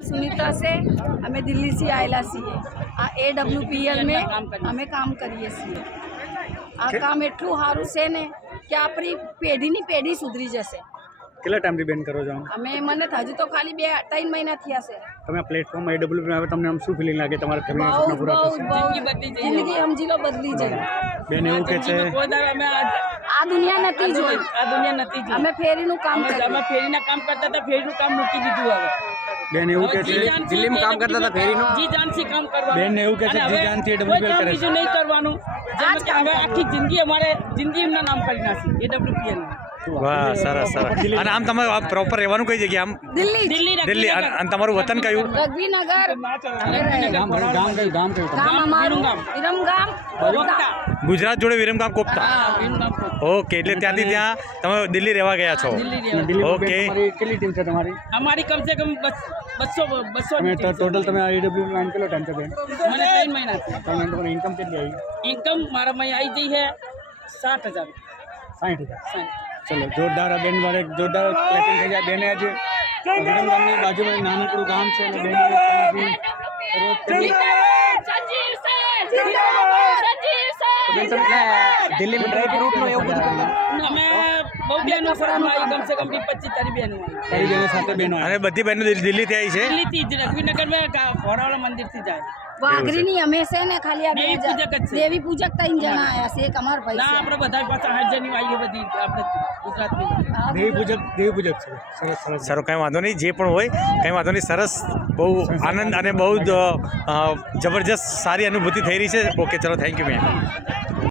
सुनीता से અમે દિલ્હીથી આવેલા છીએ। આ AWPL में અમે કામ કરીએ છીએ। આ કામ એટલું સારું છે ને કે આપણી પેઢીની પેઢી સુધરી જશે। કેટલા ટાઈમથી બેન કરો છો? અમે મને હજુ તો ખાલી 2-3 મહિના થયા છે। તમે પ્લેટફોર્મ AWPL આવે તમને આમ શું ફિલિંગ લાગે? તમારા ફેમિલીના સપના પૂરા થશે? જિંદગી સમજી લો બદલી જાય। બેન એવું કે છે આ દુનિયા નથી જોઈ, અમે ફેરીનું કામ કરીએ। અમે ફેરીના કામ કરતા હતા, ફેરીનું કામ મૂકી દીધું હવે। બેન એવું કે છે દિલ્હીમાં કામ કરતા હતા ફેરીનું જી જાનથી કામ કરવાનું। બેન એવું કે છે જી જાનથી AWPL કરે છે। બીજું નહીં કરવાનું, જેમ કે હવે આખી જિંદગી અમારે જિંદગી એમના નામ કરી નાખી AWPL। વાહ, સરસ સરસ। અને આમ તમે પ્રોપર રહેવાનું કઈ જગ્યા? આમ દિલ્હી। અને તમારું વતન કયું? રઘવીનગર। ગામ કયું? ગામ અમારું વિરમગામ કોપતા। ગુજરાત જોડે વિરમગામ કોપતા। ઓકે, એટલે ત્યાંથી ત્યાં તમે દિલ્હી રહેવા ગયા છો? ઓકે, કેટલી ટીમ છે તમારી? અમારી કમ સે કમ 200 તમે ટોટલ તમે AWPL માં કેટલો ટાઈમ છે બેન? મને 3 મહિના તમારી ઇન્કમ કેટલી આવી? ઇન્કમ મારા મહિને આવી ગઈ છે 60,000। 60,000। ચલો, જોરદાર બેન મારે જોરદાર ક્લેપિંગ થઈ જાય। બેને આજે વિરમગામની બાજુમાં નાનકડું ગામ છે અને બેન દિલ્હીમાં ડ્રાય ફ્રૂટનું એવું બધું અમે બહુ બહેનો ફરવામાં આવી, કમ સે કમ 25-30 બહેનો તારી બહેનો સાથે બહેનો અને બધી બહેનો દિલ્હીથી આવી છે? દિલ્હીથી જ રઘવીનગરમાં ઘોડાવાળા મંદિરથી જાય। વાઘરીની અમે છે ને ખાલી આ દેવી પૂજક જ છે। દેવી પૂજક 3 જણા આયા છે। એક અમાર ભાઈ ના, છે। આપણે બધા પાછા 60 જણની આવી બધી આપણે ગુજરાતની દેવી પૂજક છે। સરસ સરસ સર, કંઈ વાંધો નહીં, જે પણ હોય કંઈ વાંધો નહીં। સરસ, બહુ આનંદ અને બહુ જ જબરજસ્ત સારી અનુભૂતિ થઈ રહી છે। ઓકે, ચલો, થેન્ક યુ મેમ।